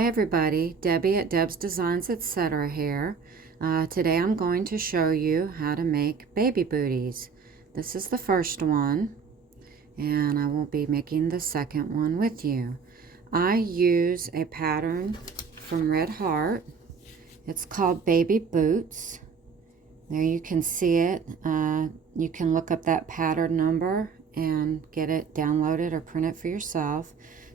Hi everybody, Debbie at Deb's Designs Etc. here. Today I'm going to show you how to make baby booties. This is the first one, and I will be making the second one with you. I use a pattern from Red Heart. It's called Baby Boots. There you can see it. You can look up that pattern number and get it downloaded or print it for yourself.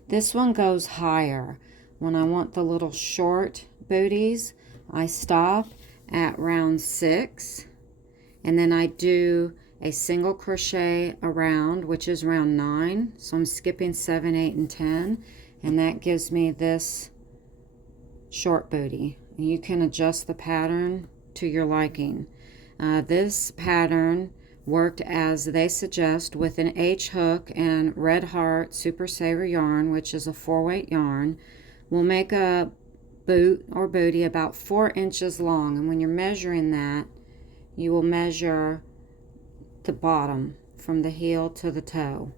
This one goes higher. When I want the little short booties, I stop at round 6, and then I do a single crochet around, which is round 9. So I'm skipping 7, 8, and 10, and that gives me this short booty. You can adjust the pattern to your liking. This pattern worked as they suggest with an H hook and Red Heart Super Saver yarn, which is a 4-weight yarn. We'll make a boot or booty about 4 inches long, and when you're measuring that, you will measure the bottom from the heel to the toe.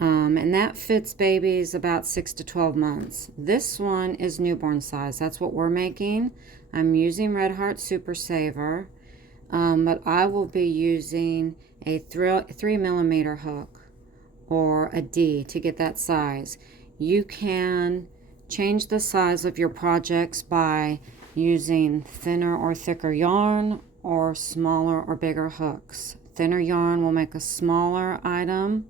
And that fits babies about 6 to 12 months. This one is newborn size. That's what we're making. I'm using Red Heart Super Saver, but I will be using a 3mm hook or a D to get that size. You can change the size of your projects by using thinner or thicker yarn or smaller or bigger hooks. Thinner yarn will make a smaller item.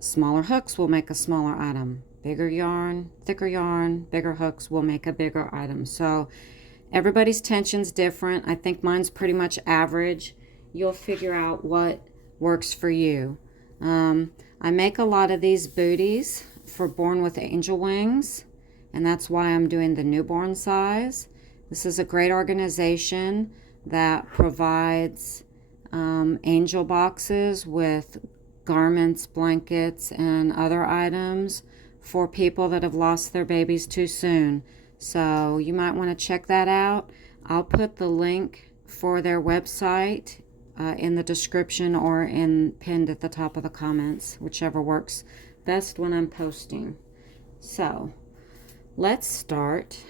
Smaller hooks will make a smaller item. Bigger yarn, thicker yarn, bigger hooks will make a bigger item. So everybody's tension's different. I think mine's pretty much average. You'll figure out what works for you. I make a lot of these booties for Born with Angel Wings, and that's why I'm doing the newborn size. This is a great organization that provides angel boxes with garments, blankets, and other items for people that have lost their babies too soon. So you might want to check that out. I'll put the link for their website in the description or pinned at the top of the comments, whichever works best when I'm posting. So let's start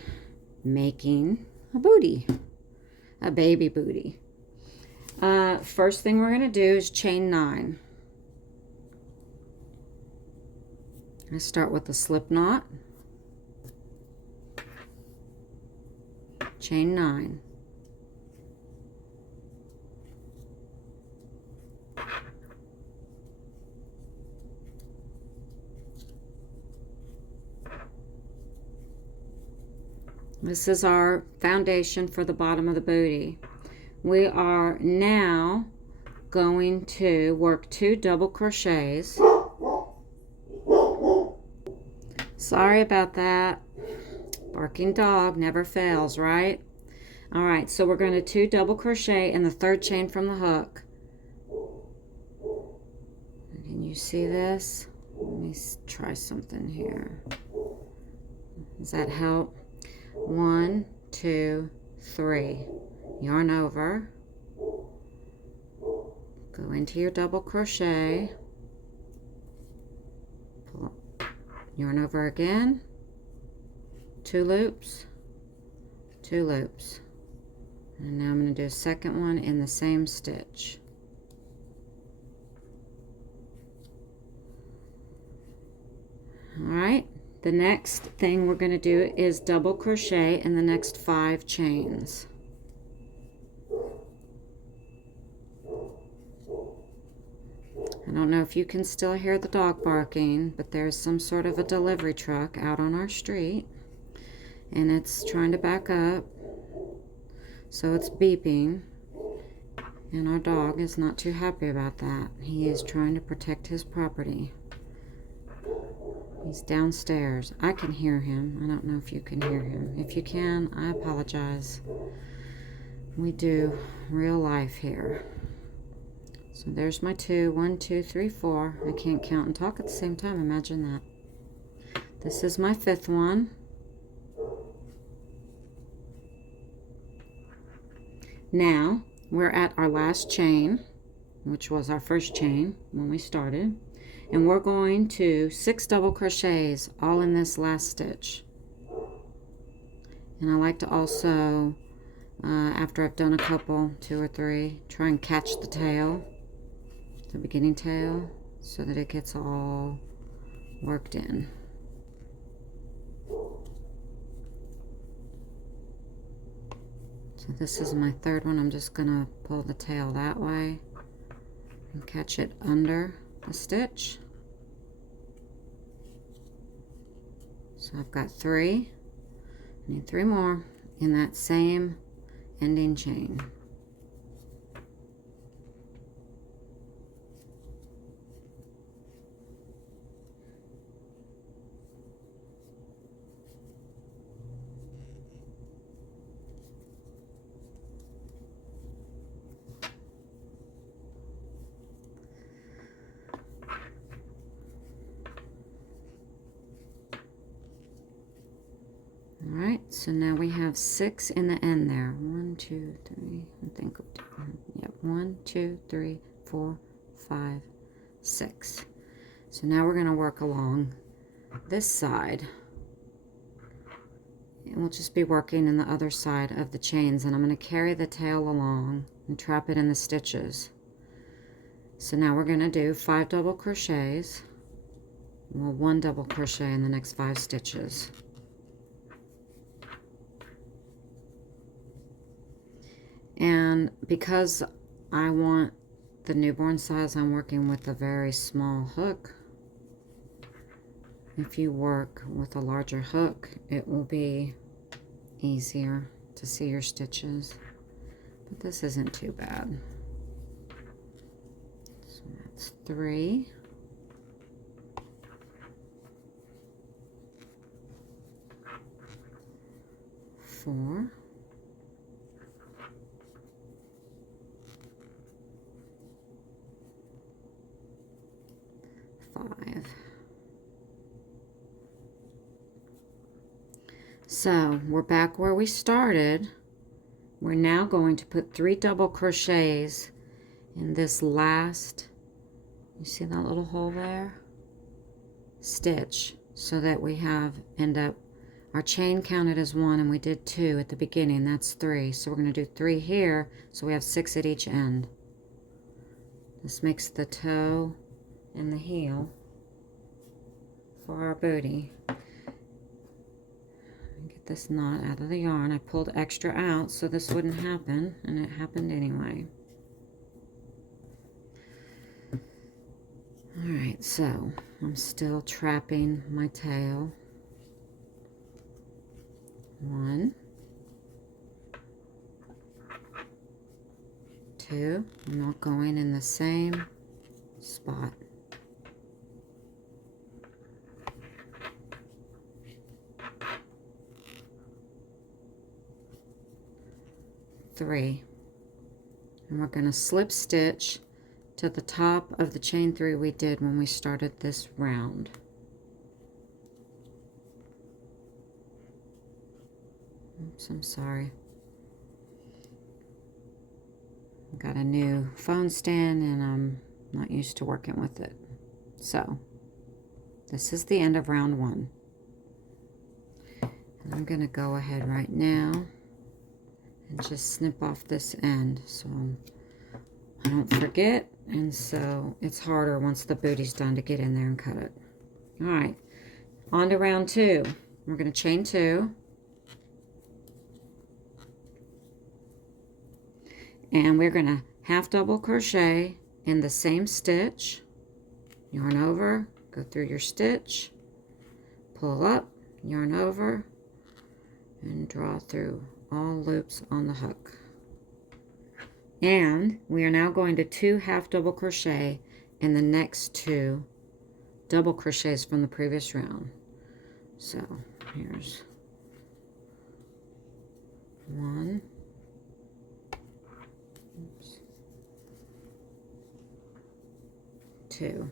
making a booty, a baby booty. First thing we're going to do is chain 9. I start with a slip knot, chain 9. This is our foundation for the bottom of the booty. We are now going to work 2 double crochets. Sorry about that. Barking dog never fails, right? All right, so we're going to 2 double crochet in the 3rd chain from the hook. Can you see this? Let me try something here. Does that help? 1, 2, 3. Yarn over. Go into your double crochet. Pull up. Yarn over again. 2 loops. 2 loops. And now I'm going to do a second one in the same stitch. All right. The next thing we're going to do is double crochet in the next 5 chains. I don't know if you can still hear the dog barking, but there's some sort of a delivery truck out on our street, and it's trying to back up, so it's beeping, and our dog is not too happy about that. He is trying to protect his property. He's downstairs. I can hear him. I don't know if you can hear him. If you can, I apologize. We do real life here. So there's my 2. 1, 2, 3, 4. I can't count and talk at the same time. Imagine that. This is my 5th one. Now we're at our last chain, which was our first chain when we started. And we're going to 6 double crochets all in this last stitch. And I like to also, after I've done a couple, 2 or 3, try and catch the tail, the beginning tail, so that it gets all worked in. So this is my third one. I'm just gonna pull the tail that way and catch it under the stitch. So I've got 3. I need 3 more in that same ending chain. Alright, so now we have 6 in the end there. 1, 2, 3, I think, yep, 1, 2, 3, 4, 5, 6. So now we're going to work along this side. And we'll just be working in the other side of the chains, and I'm going to carry the tail along and trap it in the stitches. So now we're going to do 5 double crochets. Well, 1 double crochet in the next 5 stitches. And because I want the newborn size, I'm working with a very small hook. If you work with a larger hook, it will be easier to see your stitches. But this isn't too bad. So that's 3. 4. 5. So we're back where we started. We're now going to put 3 double crochets in this last, you see that little hole there? Stitch, so that we end up, our chain counted as 1 and we did 2 at the beginning, that's 3. So we're going to do 3 here, so we have 6 at each end. This makes the toe and the heel for our booty. Get this knot out of the yarn. I pulled extra out so this wouldn't happen, and it happened anyway. Alright, so I'm still trapping my tail. 1, 2, I'm not going in the same spot. 3, and we're going to slip stitch to the top of the chain 3 we did when we started this round. Oops, I'm sorry. I've got a new phone stand and I'm not used to working with it. So this is the end of round 1. And I'm going to go ahead right now and just snip off this end so I don't forget, and so it's harder once the booty's done to get in there and cut it. Alright, on to round 2. We're going to chain 2. And we're going to half double crochet in the same stitch, yarn over, go through your stitch, pull up, yarn over, and draw through all loops on the hook. And we are now going to 2 half double crochet in the next 2 double crochets from the previous round. So here's 1, oops, 2,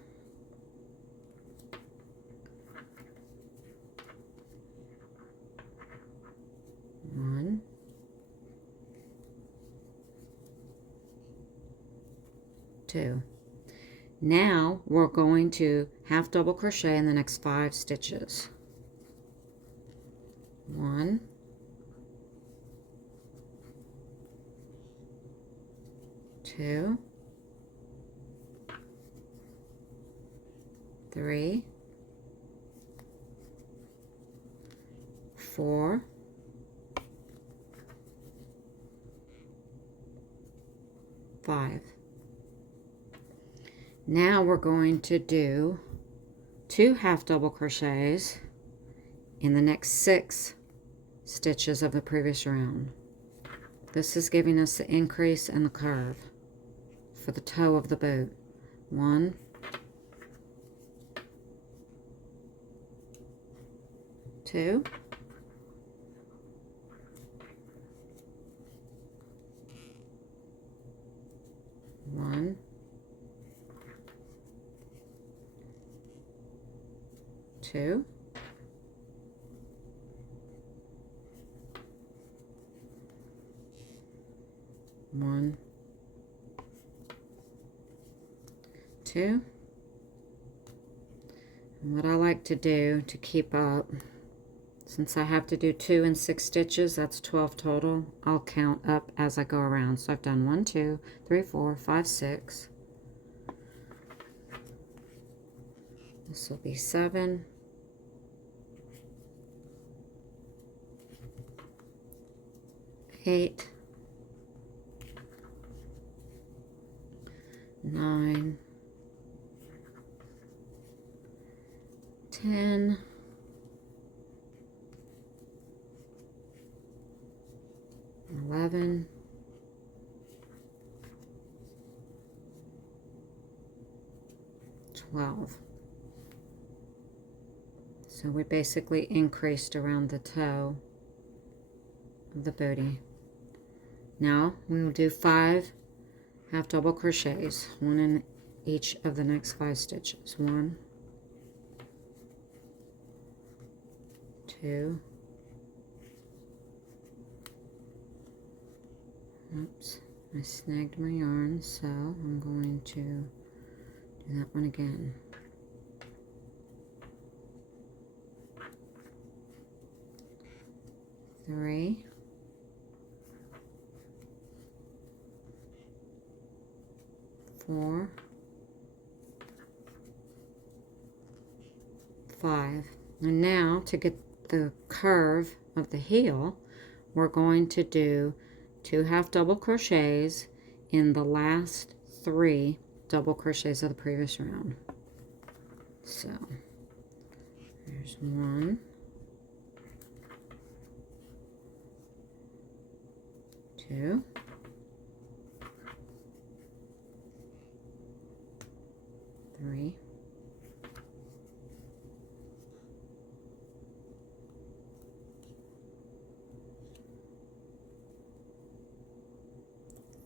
1, 2. Now we're going to half double crochet in the next 5 stitches. 1, 2, 3, 4, 5. Now we're going to do 2 half double crochets in the next 6 stitches of the previous round. This is giving us the increase and the curve for the toe of the boot. 1, 2, 1, 2, 1, 2. And what I like to do to keep up, since I have to do 2 and 6 stitches, that's 12 total, I'll count up as I go around. So I've done 1, 2, 3, 4, 5, 6. This will be 7. 8, 9, 10, 11, 12. So we basically increased around the toe of the booty. Now we will do 5 half double crochets, 1 in each of the next 5 stitches. 1, 2, oops, I snagged my yarn, so I'm going to do that one again. 3, 4, 5. And now to get the curve of the heel, we're going to do 2 half double crochets in the last 3 double crochets of the previous round. So there's 1, 2, 3,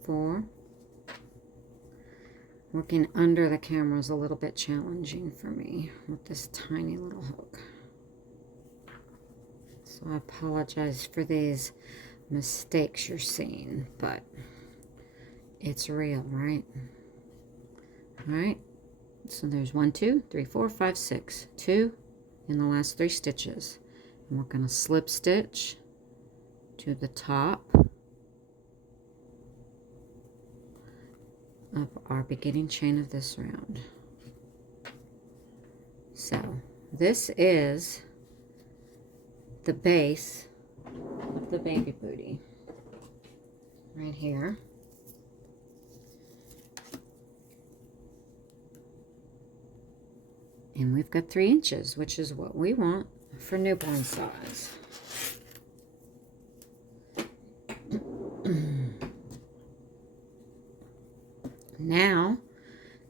4. Working under the camera is a little bit challenging for me with this tiny little hook. So I apologize for these mistakes you're seeing, but it's real, right? All right. So there's 1, 2, 3, 4, 5, 6. 2 in the last 3 stitches. And we're going to slip stitch to the top of our beginning chain of this round. So this is the base of the baby booty right here. And we've got 3 inches, which is what we want for newborn size. Now,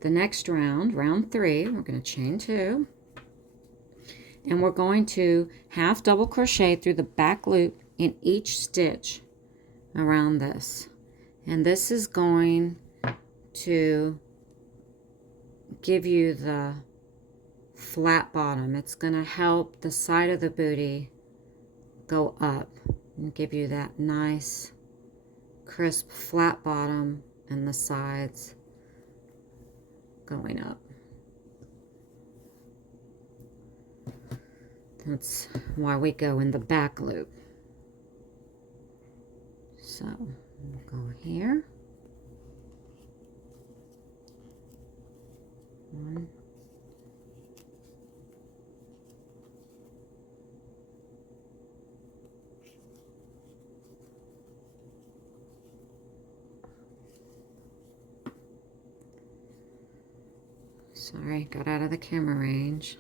the next round, round 3, we're going to chain 2. And we're going to half double crochet through the back loop in each stitch around this. And this is going to give you the flat bottom. It's going to help the side of the booty go up and give you that nice crisp flat bottom and the sides going up. That's why we go in the back loop. So we'll go here Sorry, got out of the camera range.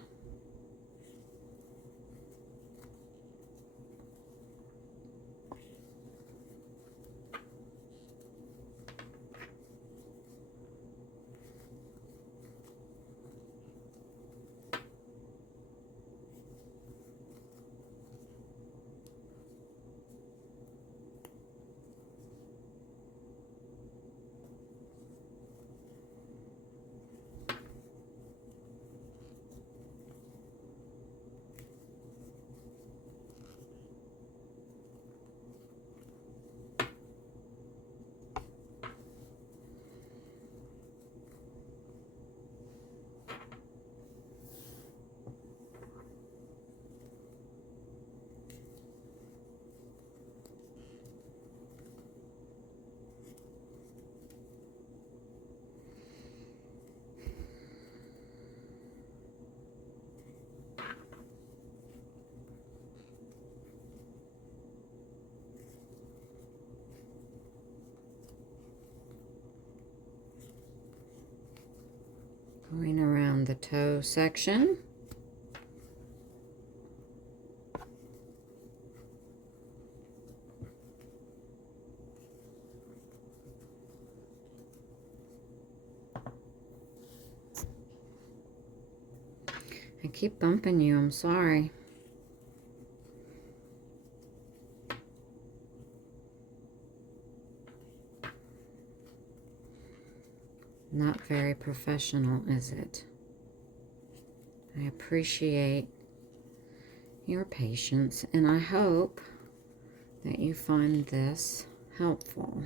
Going around the toe section. I keep bumping you, I'm sorry. Not very professional, is it? I appreciate your patience, and I hope that you find this helpful.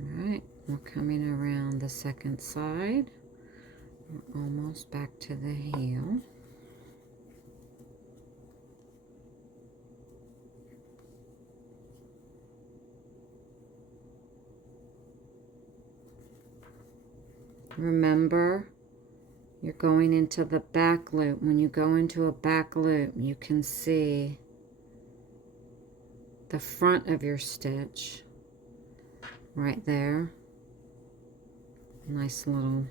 Alright, we're coming around the second side. We're almost back to the heel. Remember, you're going into the back loop. When you go into a back loop, you can see the front of your stitch right there. Nice little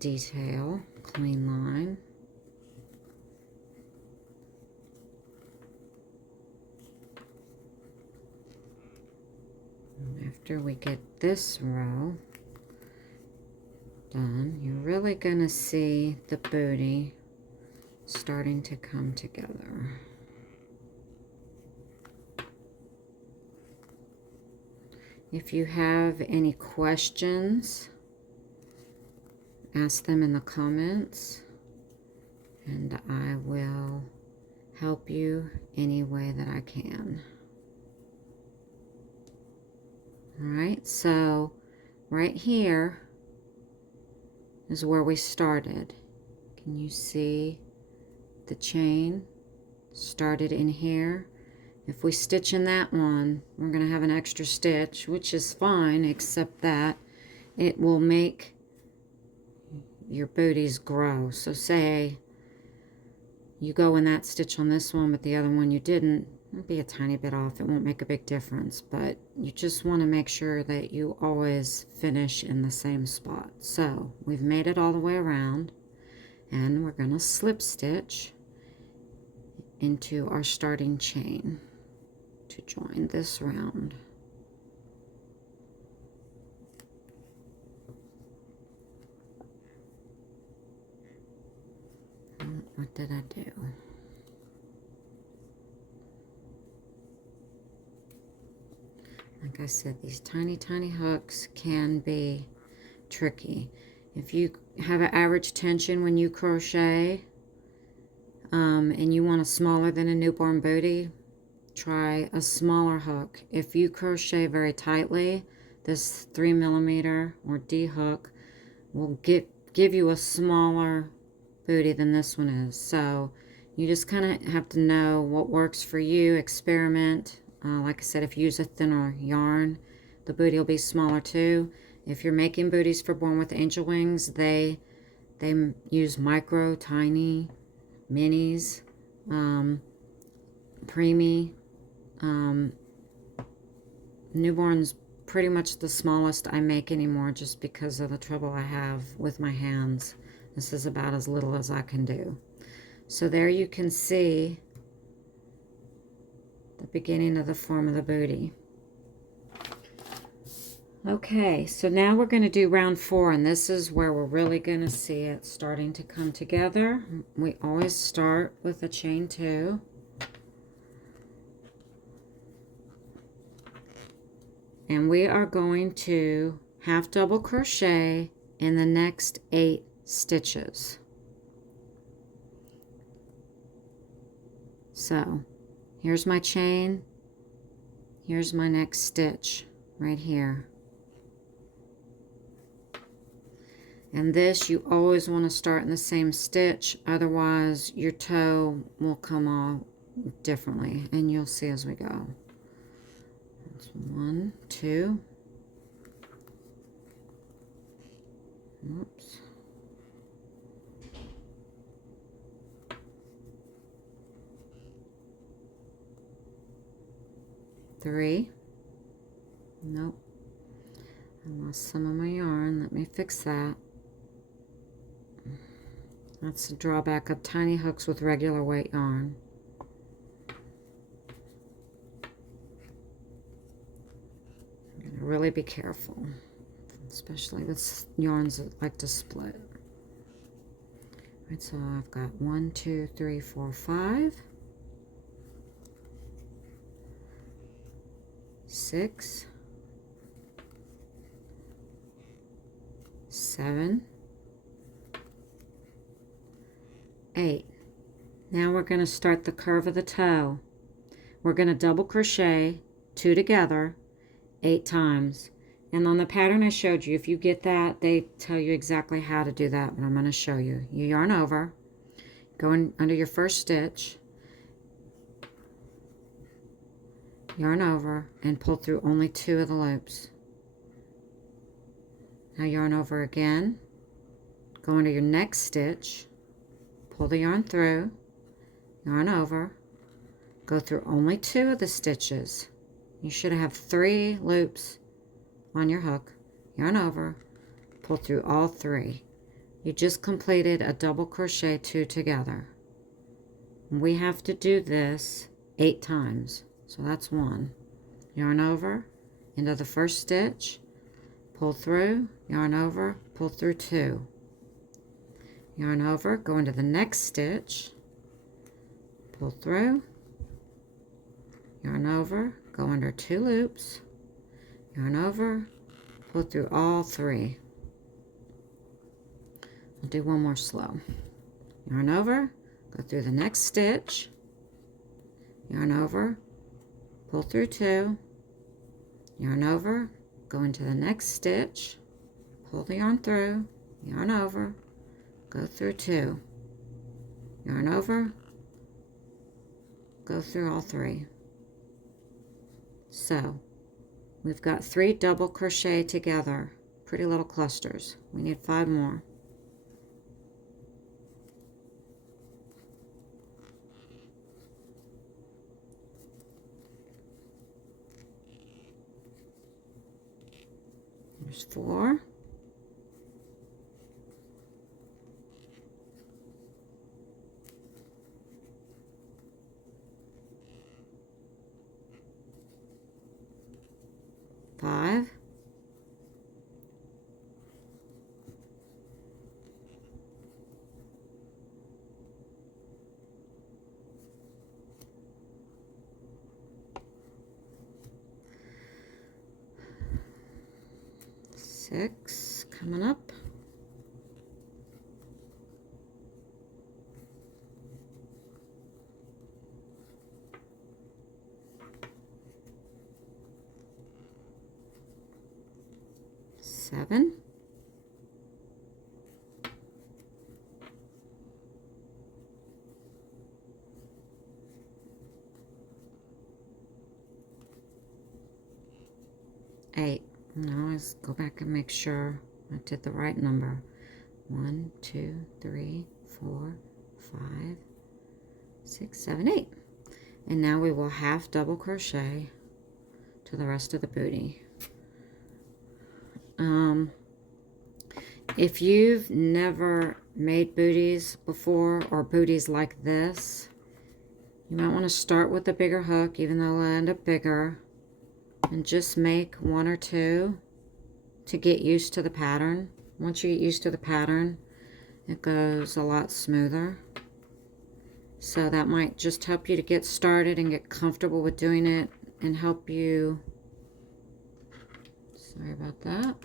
detail, clean line. And after we get this row done, you're really going to see the booty starting to come together. If you have any questions, ask them in the comments, and I will help you any way that I can. Alright, so right here is where we started. Can you see the chain started in here? If we stitch in that one, we're going to have an extra stitch, which is fine, except that it will make your booties grow. So say you go in that stitch on this one, but the other one you didn't, it'll be a tiny bit off. It won't make a big difference, but you just want to make sure that you always finish in the same spot. So we've made it all the way around, and we're going to slip stitch into our starting chain to join this round. What did I do? Like I said, these tiny hooks can be tricky. If you have an average tension when you crochet, and you want a smaller than a newborn booty, try a smaller hook. If you crochet very tightly, this 3mm or D hook will give you a smaller booty than this one is. So you just kind of have to know what works for you, experiment. Like I said, if you use a thinner yarn, the booty will be smaller too. If you're making booties for Born with Angel Wings, they use micro, tiny minis. preemie. Newborn's pretty much the smallest I make anymore just because of the trouble I have with my hands. This is about as little as I can do. So there you can see the beginning of the form of the booty. Okay, so now we're going to do round 4, and this is where we're really going to see it starting to come together. We always start with a chain 2. And we are going to half double crochet in the next 8 stitches. So here's my chain, here's my next stitch right here. And this, you always want to start in the same stitch, otherwise your toe will come all differently, and you'll see as we go. That's 1, 2. Oops. 3. Nope. I lost some of my yarn. Let me fix that. That's the drawback of tiny hooks with regular weight yarn. Really be careful, especially with yarns that like to split. Right, so I've got 1, 2, 3, 4, 5, 6, 7, 8. Now we're going to start the curve of the toe. We're going to double crochet 2 together 8 times. And on the pattern I showed you, if you get that, they tell you exactly how to do that, but I'm going to show you. You yarn over, go in under your first stitch, yarn over, and pull through only 2 of the loops. Now yarn over again, go into your next stitch, pull the yarn through, yarn over, go through only 2 of the stitches. You should have 3 loops on your hook, yarn over, pull through all 3. You just completed a double crochet 2 together. We have to do this 8 times. So that's 1. Yarn over into the first stitch, pull through, yarn over, pull through 2. Yarn over, go into the next stitch, pull through, yarn over, go under 2 loops, yarn over, pull through all 3. I'll do one more slow. Yarn over, go through the next stitch, yarn over, pull through 2, yarn over, go into the next stitch, pull the yarn through, yarn over, go through 2, yarn over, go through all 3. So we've got 3 double crochet together, pretty little clusters. We need 5 more. There's 4. 5. 6 coming up. 7. 8. Now let's go back and make sure I did the right number. 1, 2, 3, 4, 5, 6, 7, 8. And now we will half double crochet to the rest of the booty. If you've never made booties before, or booties like this, you might want to start with a bigger hook, even though it'll end up bigger, and just make 1 or 2 to get used to the pattern. Once you get used to the pattern, it goes a lot smoother. So that might just help you to get started and get comfortable with doing it, and help you, sorry about that,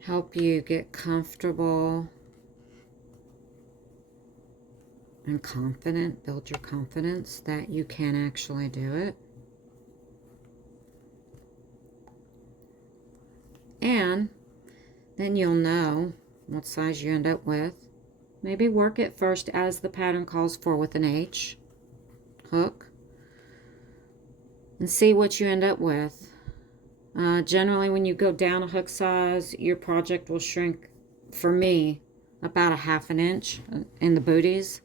help you get comfortable and confident, build your confidence that you can actually do it. And then you'll know what size you end up with. Maybe work it first as the pattern calls for with an H hook and see what you end up with. Generally, when you go down a hook size, your project will shrink, for me, about a ½ inch in the booties.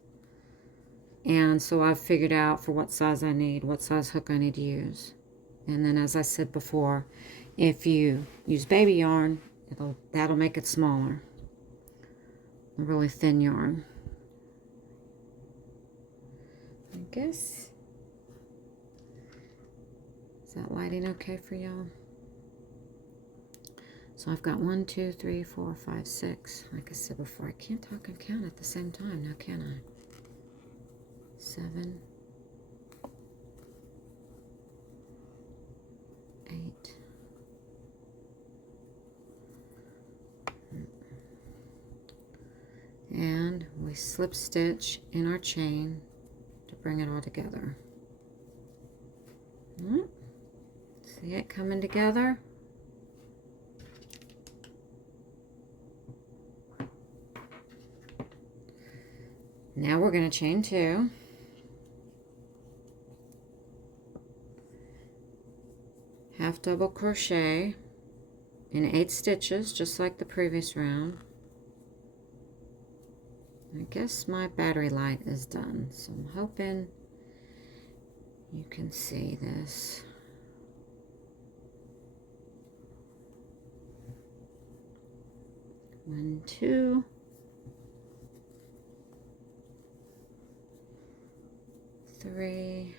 And so I've figured out for what size I need, what size hook I need to use. And then, as I said before, if you use baby yarn, that'll make it smaller. A really thin yarn. I guess. Is that lighting okay for y'all? So I've got 1, 2, 3, 4, 5, 6. Like I said before, I can't talk and count at the same time now, can I? 7, 8. And we slip stitch in our chain to bring it all together. See it coming together? Now we're going to chain 2. Half double crochet in 8 stitches, just like the previous round. I guess my battery light is done, so I'm hoping you can see this. One, 2. 3.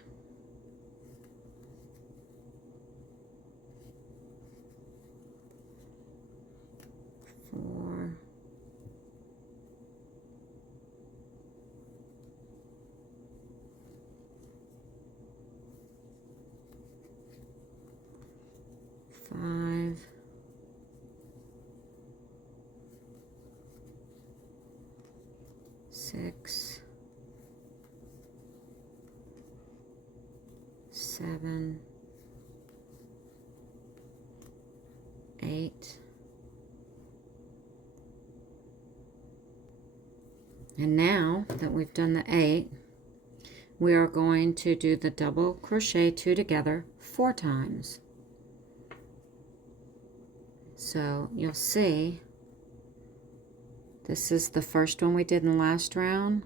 4. 5. 6. 7. 8. And now that we've done the 8, we are going to do the double crochet 2 together 4 times. So you'll see this is the first one we did in the last round.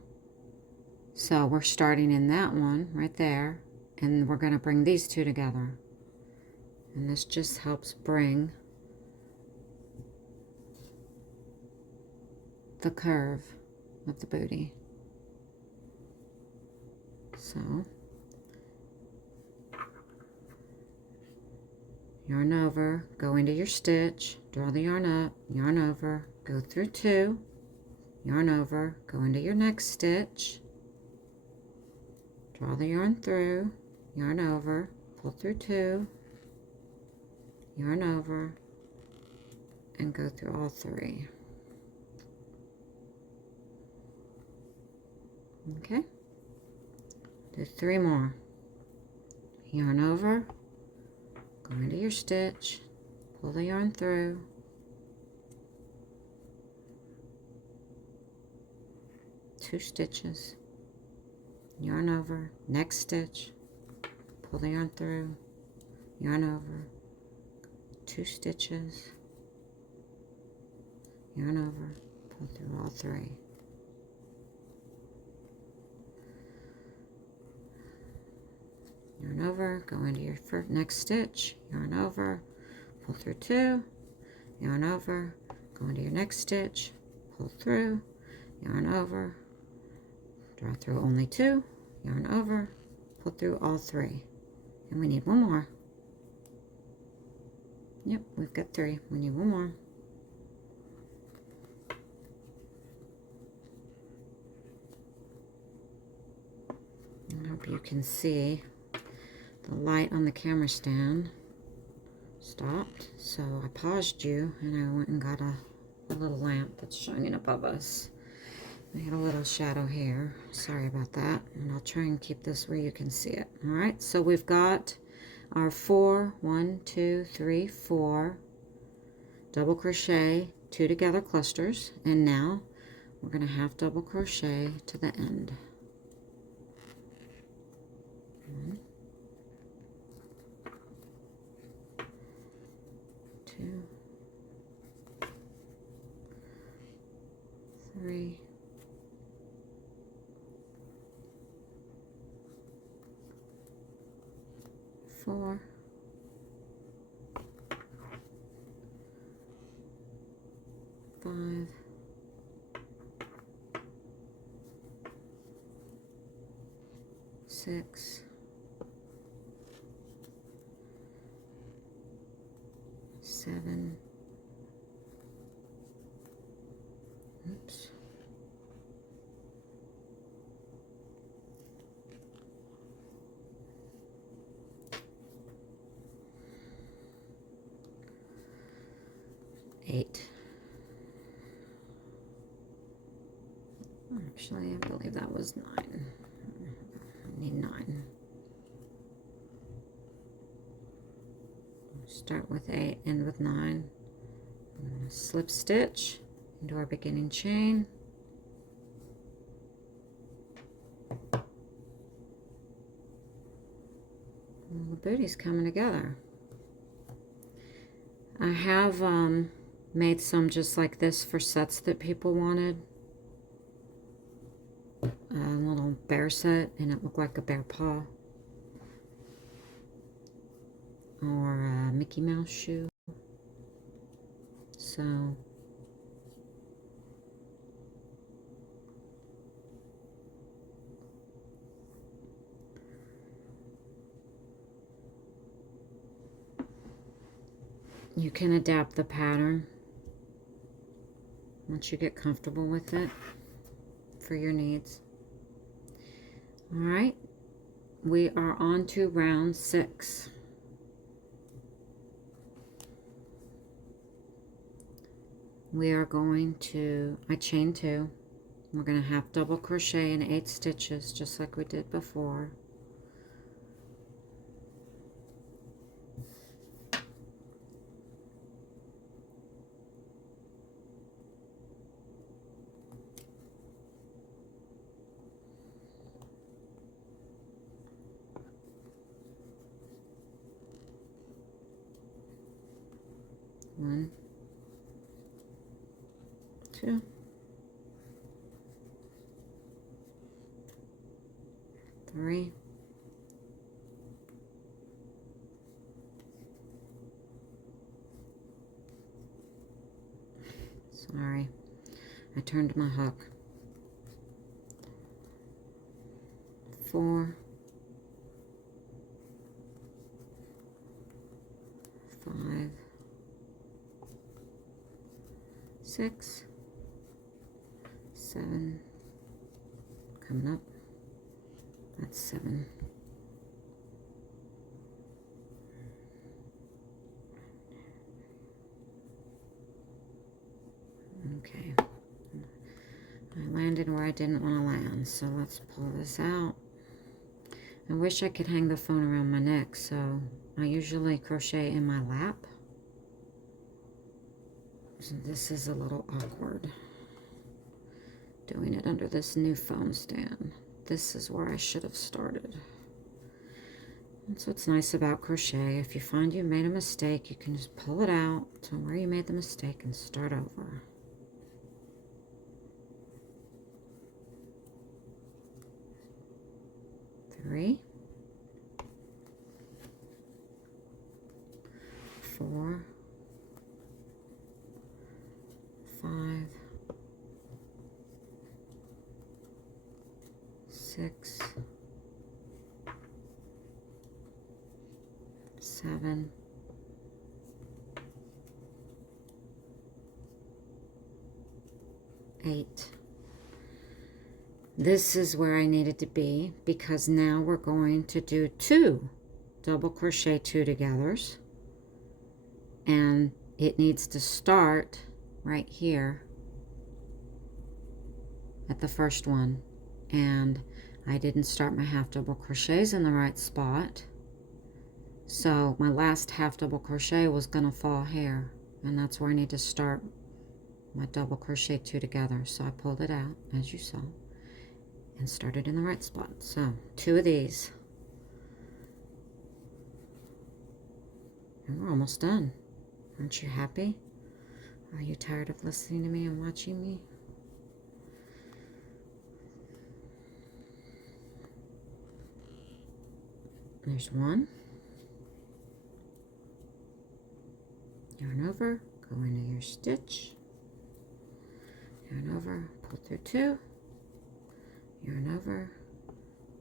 So we're starting in that one right there, and we're going to bring these 2 together. And this just helps bring the curve of the booty. So yarn over, go into your stitch, draw the yarn up, yarn over, go through 2, yarn over, go into your next stitch, draw the yarn through, yarn over, pull through 2, yarn over, and go through all 3. Okay, do 3 more. Yarn over, go into your stitch, pull the yarn through, two stitches, yarn over, next stitch, pull the yarn through, yarn over, 2 stitches, yarn over, pull through all 3. Yarn over, go into your next stitch, yarn over, pull through 2, yarn over, go into your next stitch, pull through, yarn over, draw through only 2, yarn over, pull through all 3. And we need 1 more. Yep, we've got 3. We need 1 more. I hope you can see the light on the camera stand stopped, so I paused you and I went and got a little lamp that's shining above us. I had a little shadow here. Sorry about that. And I'll try and keep this where you can see it. All right, so we've got our 4, 1, 2, 3, 4 double crochet 2 together clusters, and now we're going to half double crochet to the end. 1, 2, 3, 4, 5, 6, 7, oops, 8. Actually, I believe that was 9. I need 9. Start with 8, end with 9. I'm going to slip stitch into our beginning chain. Well, the booty's coming together. I have made some just like this for sets that people wanted. A little bear set, and it looked like a bear paw. Or a Mickey Mouse shoe. So you can adapt the pattern once you get comfortable with it for your needs. All right, we are on to round 6. We are going to, I chain 2. We're going to half double crochet in 8 stitches just like we did before. One, 2, 3, 4, I turned my hook. 4, 5, 6, 7, coming up, that's 7. Okay, I landed where I didn't want to land, so let's pull this out. I wish I could hang the phone around my neck, so I usually crochet in my lap. So this is a little awkward, doing it under this new phone stand. This is where I should have started. That's what's nice about crochet. If you find you made a mistake, you can just pull it out to where you made the mistake and start over. Three, 4, 5, 6, 7, 8. This is where I needed to be, because now we're going to do 2 double crochet 2 togethers, and it needs to start right here at the first one, and I didn't start my half double crochets in the right spot, so my last half double crochet was gonna fall here, and that's where I need to start my double crochet 2 together. So I pulled it out, as you saw, and started in the right spot. So 2 of these, and we're almost done. Aren't you happy? Are you tired of listening to me and watching me? There's 1. Yarn over, go into your stitch, yarn over, pull through 2, yarn over,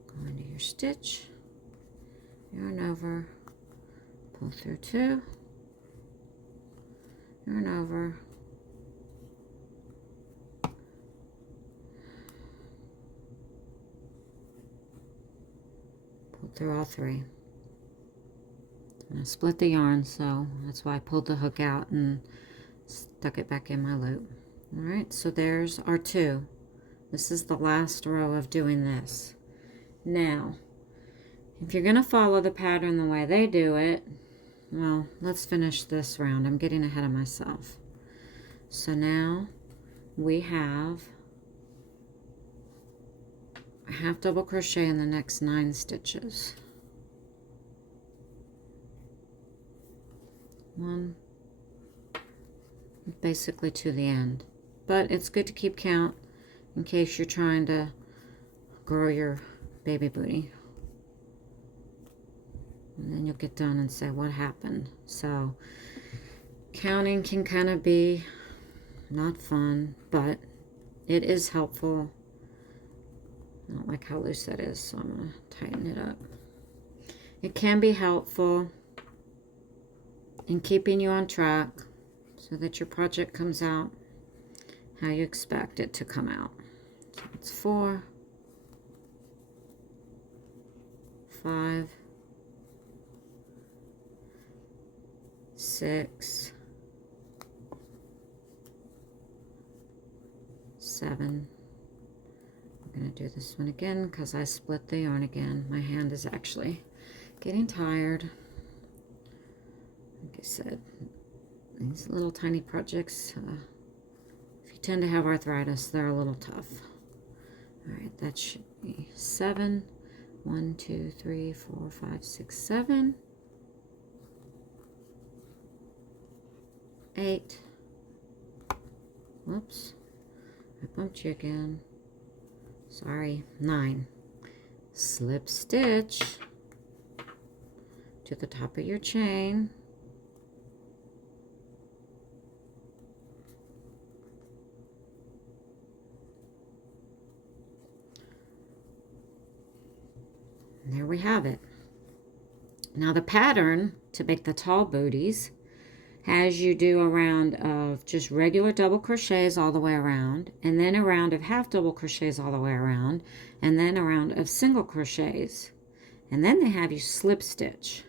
go into your stitch, yarn over, pull through 2, yarn over, pull through all 3. I split the yarn, so that's why I pulled the hook out and stuck it back in my loop. Alright, so there's our 2. This is the last row of doing this. Now, if you're going to follow the pattern the way they do it, well, let's finish this round. I'm getting ahead of myself. So now we have a half double crochet in the next 9 stitches. 1, basically to the end, but it's good to keep count in case you're trying to grow your baby booty, and then you'll get done and say what happened. So counting can kind of be not fun, but it is helpful. I don't like how loose that is, so I'm going to tighten it up. It can be helpful in keeping you on track so that your project comes out how you expect it to come out. So it's 4, 5, 6, 7. I'm going to do this one again because I split the yarn again. My hand is actually getting tired. Like I said, these little tiny projects, if you tend to have arthritis, they're a little tough. Alright, that should be 7. 1, 2, 3, 4, 5, 6, 7. 8. Whoops. I bumped you again. Sorry. 9. Slip stitch to the top of your chain. And there we have it. Now the pattern to make the tall booties has you do a round of just regular double crochets all the way around, and then a round of half double crochets all the way around, and then a round of single crochets, and then they have you slip stitch,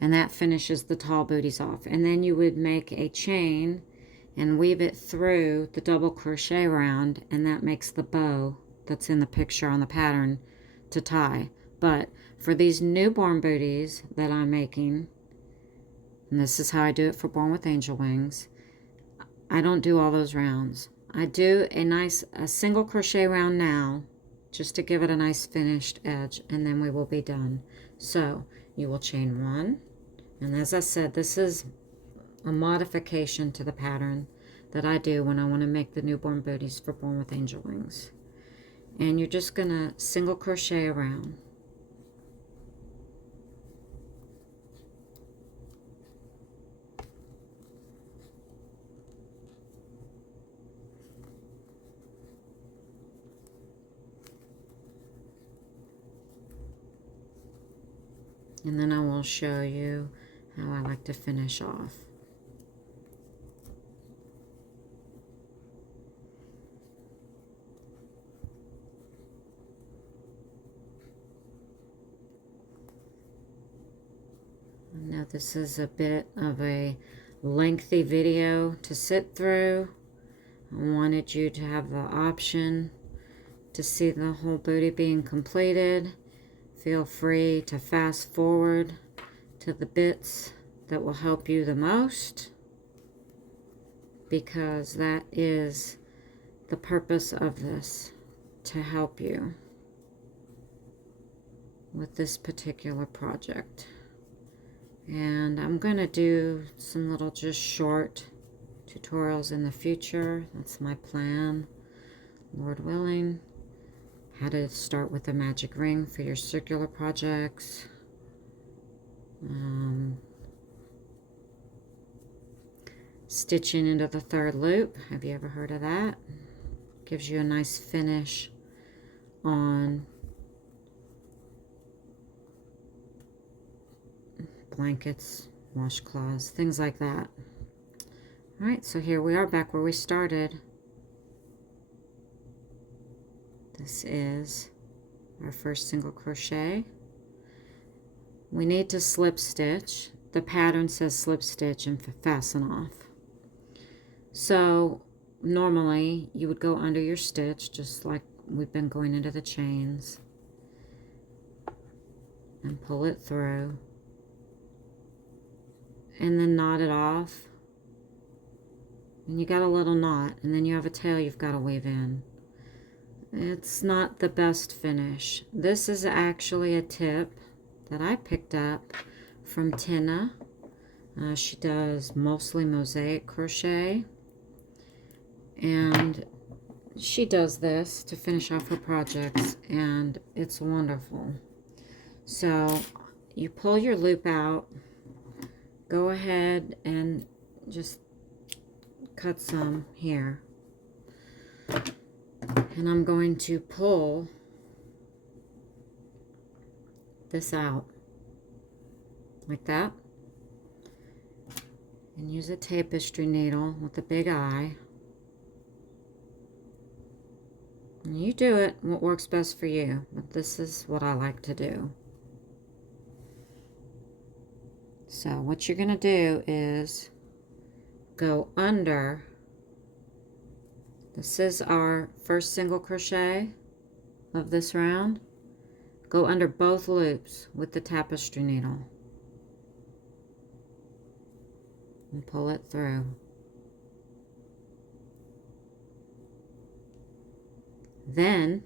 and that finishes the tall booties off. And then you would make a chain and weave it through the double crochet round, and that makes the bow that's in the picture on the pattern to tie. But for these newborn booties that I'm making, and this is how I do it for Born with Angel Wings, I don't do all those rounds. I do a single crochet round now, just to give it a nice finished edge, and then we will be done. So you will chain 1. And as I said, this is a modification to the pattern that I do when I want to make the newborn booties for Born with Angel Wings. And you're just going to single crochet around. And then I will show you how I like to finish off. I know this is a bit of a lengthy video to sit through. I wanted you to have the option to see the whole booty being completed. Feel free to fast forward to the bits that will help you the most, because that is the purpose of this, to help you with this particular project. And I'm going to do some little just short tutorials in the future. That's my plan, Lord willing. How to start with a magic ring for your circular projects. Stitching into the 3rd loop. Have you ever heard of that? Gives you a nice finish on blankets, washcloths, things like that. Alright, so here we are back where we started. This is our first single crochet. We need to slip stitch. The pattern says slip stitch and fasten off. So normally you would go under your stitch, just like we've been going into the chains, and pull it through, and then knot it off. And you got a little knot, and then you have a tail you've got to weave in. It's not the best finish. This is actually a tip that I picked up from Tina. She does mostly mosaic crochet, and she does this to finish off her projects, and it's wonderful. So you pull your loop out, go ahead and just cut some here. And I'm going to pull this out like that, and use a tapestry needle with a big eye. And you do it what works best for you, but this is what I like to do. So what you're going to do is go under. This is our first single crochet of this round. Go under both loops with the tapestry needle and pull it through. Then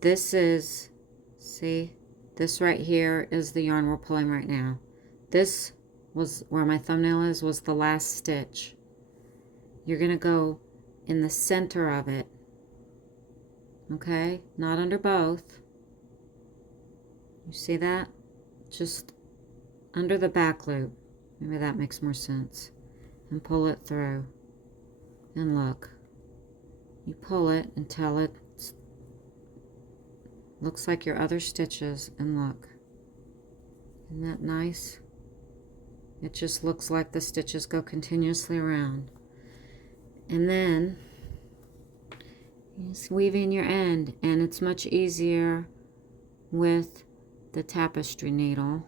this is, see, this right here is the yarn we're pulling right now. This was where my thumbnail is, was the last stitch. You're going to go in the center of it, okay? Not under both. You see that? Just under the back loop. Maybe that makes more sense. And pull it through. And look. You pull it until it looks like your other stitches, and look. Isn't that nice? It just looks like the stitches go continuously around. And then you just weave in your end, and it's much easier with the tapestry needle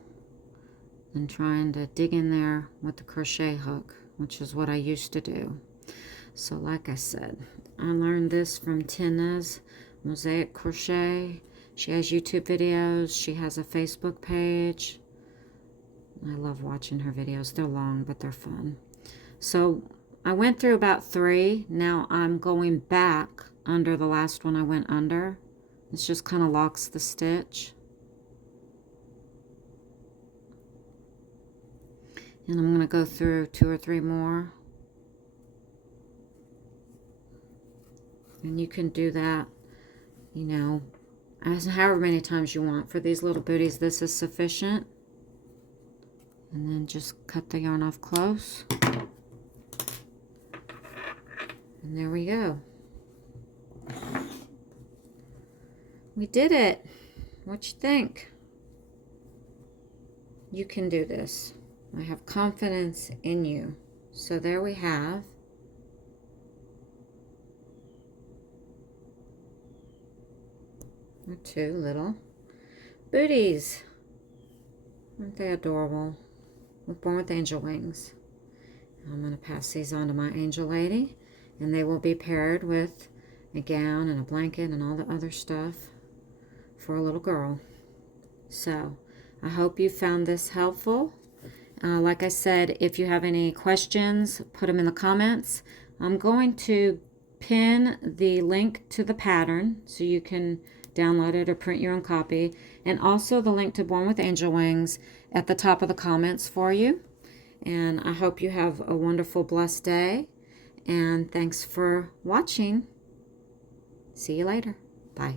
than trying to dig in there with the crochet hook, which is what I used to do. So like I said, I learned this from Tina's Mosaic Crochet. She has YouTube videos. She has a Facebook page. I love watching her videos. They're long, but they're fun. So I went through about 3. Now I'm going back under the last one I went under This just kind of locks the stitch. And I'm going to go through 2 or 3 more. And you can do that, you know, as however many times you want. For these little booties, this is sufficient. And then just cut the yarn off close. And there we go. We did it. What you think? You can do this. I have confidence in you. So there we have our 2 little booties. Aren't they adorable? Born with angel wings. I'm going to pass these on to my angel lady, and they will be paired with a gown and a blanket and all the other stuff for a little girl. So I hope you found this helpful. Like I said, if you have any questions, put them in the comments. I'm going to pin the link to the pattern so you can download it or print your own copy, and also the link to Born with Angel Wings at the top of the comments for you. And I hope you have a wonderful, blessed day, and thanks for watching. See you later. Bye.